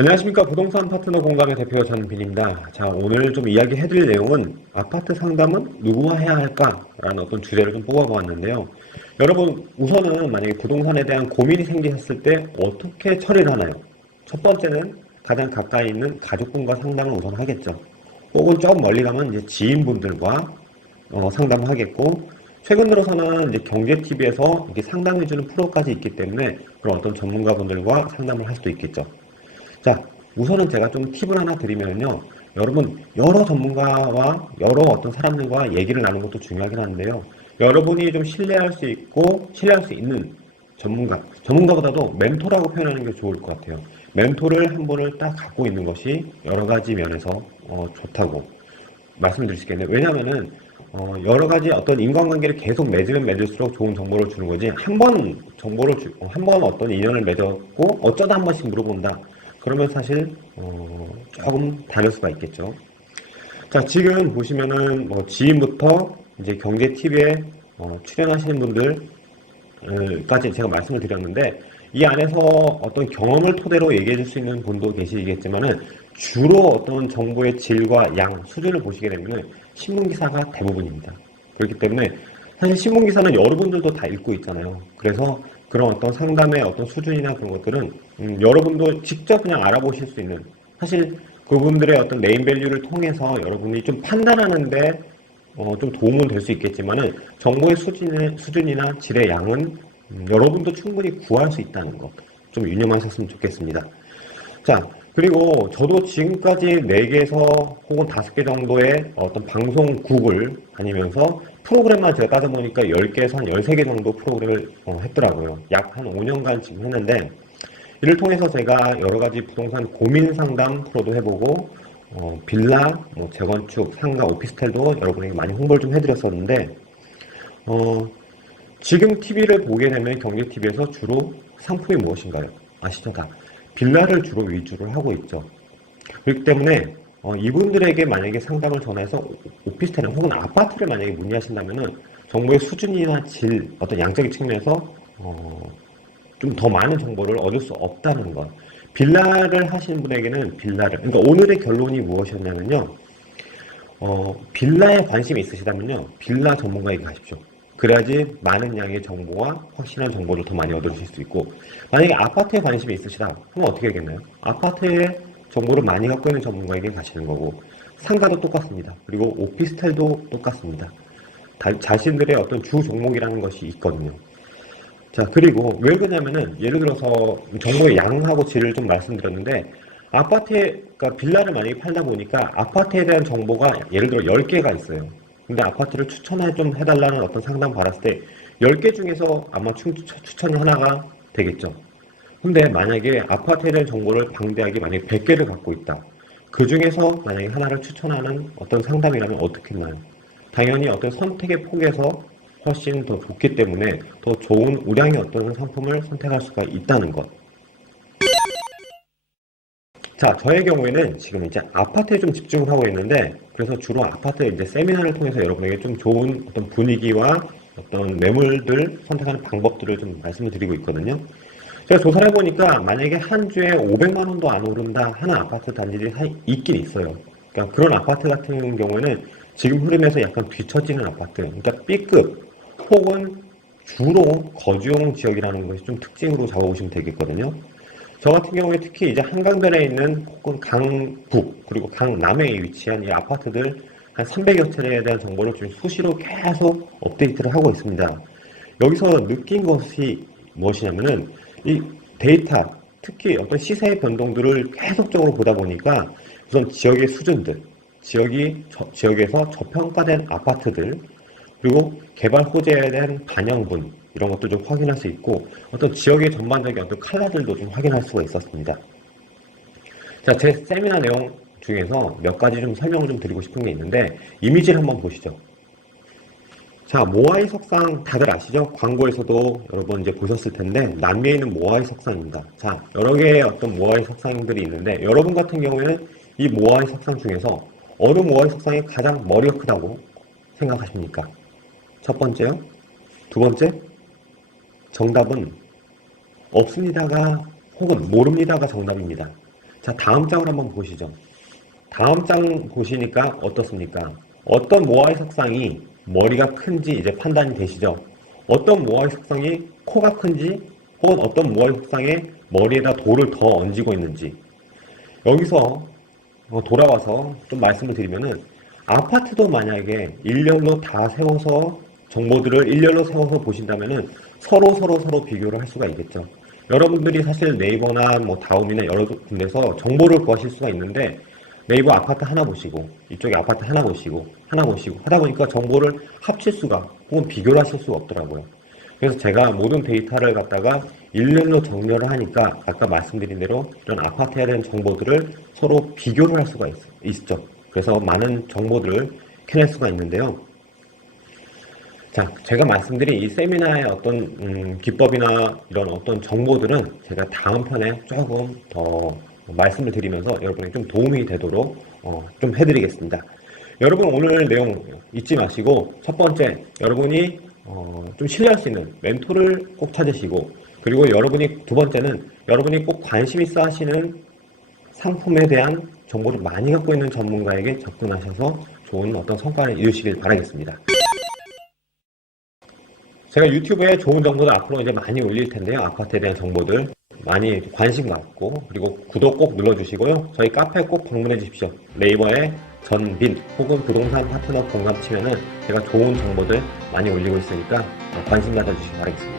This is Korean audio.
안녕하십니까. 부동산 파트너 공감의 대표 전빈입니다. 자, 오늘 좀 이야기해드릴 내용은 아파트 상담은 누구와 해야 할까라는 어떤 주제를 좀 뽑아보았는데요. 여러분, 우선은 만약에 부동산에 대한 고민이 생기셨을 때 어떻게 처리를 하나요? 첫 번째는 가장 가까이 있는 가족분과 상담을 우선 하겠죠. 혹은 좀 멀리 가면 이제 지인분들과 상담을 하겠고, 최근 들어서는 이제 경제TV에서 이렇게 상담해주는 프로까지 있기 때문에 그런 어떤 전문가분들과 상담을 할 수도 있겠죠. 자, 우선은 제가 좀 팁을 하나 드리면요. 여러분, 여러 전문가와 여러 어떤 사람들과 얘기를 나누는 것도 중요하긴 한데요. 여러분이 좀 신뢰할 수 있고, 신뢰할 수 있는 전문가보다도 멘토라고 표현하는 게 좋을 것 같아요. 멘토를 한 분을 딱 갖고 있는 것이 여러 가지 면에서 좋다고 말씀드릴 수 있겠네요. 왜냐면은, 여러 가지 어떤 인간관계를 계속 맺으면 맺을수록 좋은 정보를 주는 거지, 한 번 어떤 인연을 맺었고, 어쩌다 한 번씩 물어본다. 그러면 사실 조금 다를 수가 있겠죠. 자, 지금 보시면은 지인부터 이제 경제TV에 출연하시는 분들까지 제가 말씀을 드렸는데, 이 안에서 어떤 경험을 토대로 얘기해 줄 수 있는 분도 계시겠지만은, 주로 어떤 정보의 질과 양, 수준을 보시게 되면은 신문기사가 대부분입니다. 그렇기 때문에 사실 신문기사는 여러분들도 다 읽고 있잖아요. 그래서 그런 어떤 상담의 어떤 수준이나 그런 것들은 여러분도 직접 그냥 알아보실 수 있는, 사실 그분들의 어떤 네임밸류를 통해서 여러분이 좀 판단하는데 좀 도움은 될 수 있겠지만은, 정보의 수준이나 질의 양은 여러분도 충분히 구할 수 있다는 것 좀 유념하셨으면 좋겠습니다. 자, 그리고 저도 지금까지 4개에서 혹은 5개 정도의 어떤 방송국을 다니면서 프로그램만 제가 따져보니까 10개에서 한 13개 정도 프로그램을 했더라고요. 약 한 5년간 지금 했는데, 이를 통해서 제가 여러 가지 부동산 고민 상담 프로도 해보고, 빌라, 재건축, 상가, 오피스텔도 여러분에게 많이 홍보를 좀 해드렸었는데, 지금 TV를 보게 되면 경제TV에서 주로 상품이 무엇인가요? 아시죠? 다 빌라를 주로 위주로 하고 있죠. 그렇기 때문에 이분들에게 만약에 상담을 전해서 오피스텔 혹은 아파트를 만약에 문의하신다면은 정보의 수준이나 질, 어떤 양적인 측면에서 좀 더 많은 정보를 얻을 수 없다는 것. 빌라를 하시는 분에게는 그러니까 오늘의 결론이 무엇이었냐면요. 빌라에 관심이 있으시다면요, 빌라 전문가에게 가십시오. 그래야지 많은 양의 정보와 확실한 정보를 더 많이 얻으실 수 있고, 만약에 아파트에 관심이 있으시다 그러면 어떻게 하겠나요? 아파트에 정보를 많이 갖고 있는 전문가에게 가시는 거고, 상가도 똑같습니다. 그리고 오피스텔도 똑같습니다. 자신들의 어떤 주 종목이라는 것이 있거든요. 자, 그리고 왜 그러냐면은, 예를 들어서 정보의 양하고 질을 좀 말씀드렸는데, 그러니까 빌라를 만약에 팔다 보니까 아파트에 대한 정보가 예를 들어 10개가 있어요. 근데 아파트를 추천해 좀 해달라는 어떤 상담 받았을 때 10개 중에서 아마 추천이 하나가 되겠죠. 근데 만약에 아파트에 대한 정보를 방대하게 만약에 100개를 갖고 있다. 그 중에서 만약에 하나를 추천하는 어떤 상담이라면 어떻겠나요? 당연히 어떤 선택의 폭에서 훨씬 더 좋기 때문에 더 좋은 우량의 어떤 상품을 선택할 수가 있다는 것. 자, 저의 경우에는 지금 이제 아파트에 좀 집중을 하고 있는데, 그래서 주로 아파트 이제 세미나를 통해서 여러분에게 좀 좋은 어떤 분위기와 어떤 매물들 선택하는 방법들을 좀 말씀을 드리고 있거든요. 제가 조사를 해보니까 만약에 한 주에 500만 원도 안 오른다 하는 아파트 단지들이 있긴 있어요. 그러니까 그런 아파트 같은 경우에는 지금 흐름에서 약간 뒤처지는 아파트, 그러니까 B급 혹은 주로 거주용 지역이라는 것이 좀 특징으로 잡아보시면 되겠거든요. 저 같은 경우에 특히 이제 한강변에 있는 혹은 강북 그리고 강남에 위치한 이 아파트들 한 300여 채에 대한 정보를 좀 수시로 계속 업데이트를 하고 있습니다. 여기서 느낀 것이 무엇이냐면은, 이 데이터, 특히 어떤 시세의 변동들을 계속적으로 보다 보니까 우선 지역의 수준들, 지역에서 저평가된 아파트들, 그리고 개발 호재에 대한 반영분, 이런 것도 좀 확인할 수 있고, 어떤 지역의 전반적인 어떤 칼라들도 좀 확인할 수가 있었습니다. 자, 제 세미나 내용 중에서 몇 가지 좀 설명을 좀 드리고 싶은 게 있는데, 이미지를 한번 보시죠. 자, 모아이 석상 다들 아시죠? 광고에서도 여러 번 이제 보셨을 텐데, 남미에 있는 모아이 석상입니다. 자, 여러 개의 어떤 모아이 석상들이 있는데, 여러분 같은 경우에는 이 모아이 석상 중에서 어느 모아이 석상이 가장 머리가 크다고 생각하십니까? 첫 번째요? 두 번째? 정답은 없습니다가 혹은 모릅니다가 정답입니다. 자, 자, 다음 장을 한번 보시죠. 다음 장 보시니까 어떻습니까? 어떤 모아의 석상이 머리가 큰지 이제 판단이 되시죠? 어떤 모아의 석상이 코가 큰지 혹은 어떤 모아의 석상에 머리에다 돌을 더 얹고 있는지 여기서 돌아와서 좀 말씀을 드리면은 아파트도 만약에 일렬로 다 세워서 정보들을 일렬로 세워서 보신다면은 서로 비교를 할 수가 있겠죠. 여러분들이 사실 네이버나 뭐 다음이나 여러 군데서 정보를 구하실 수가 있는데 네이버 아파트 하나 보시고 이쪽에 아파트 하나 보시고 하다 보니까 정보를 합칠 수가 혹은 비교를 하실 수가 없더라고요. 그래서 제가 모든 데이터를 갖다가 일렬로 정렬을 하니까 아까 말씀드린 대로 이런 아파트에 대한 정보들을 서로 비교를 할 수가 있죠. 그래서 많은 정보들을 캐낼 수가 있는데요. 자, 제가 말씀드린 이 세미나의 어떤 기법이나 이런 어떤 정보들은 제가 다음 편에 조금 더 말씀을 드리면서 여러분에게 좀 도움이 되도록 좀 해드리겠습니다. 여러분 오늘 내용 잊지 마시고 첫 번째 여러분이 좀 신뢰할 수 있는 멘토를 꼭 찾으시고 그리고 여러분이 두 번째는 여러분이 꼭 관심 있어 하시는 상품에 대한 정보를 많이 갖고 있는 전문가에게 접근하셔서 좋은 어떤 성과를 이루시길 바라겠습니다. 제가 유튜브에 좋은 정보를 앞으로 이제 많이 올릴 텐데요. 아파트에 대한 정보들 많이 관심 갖고 그리고 구독 꼭 눌러주시고요. 저희 카페 꼭 방문해 주십시오. 네이버에 전빈 혹은 부동산 파트너 공감 치면은 제가 좋은 정보들 많이 올리고 있으니까 관심 가져주시기 바라겠습니다.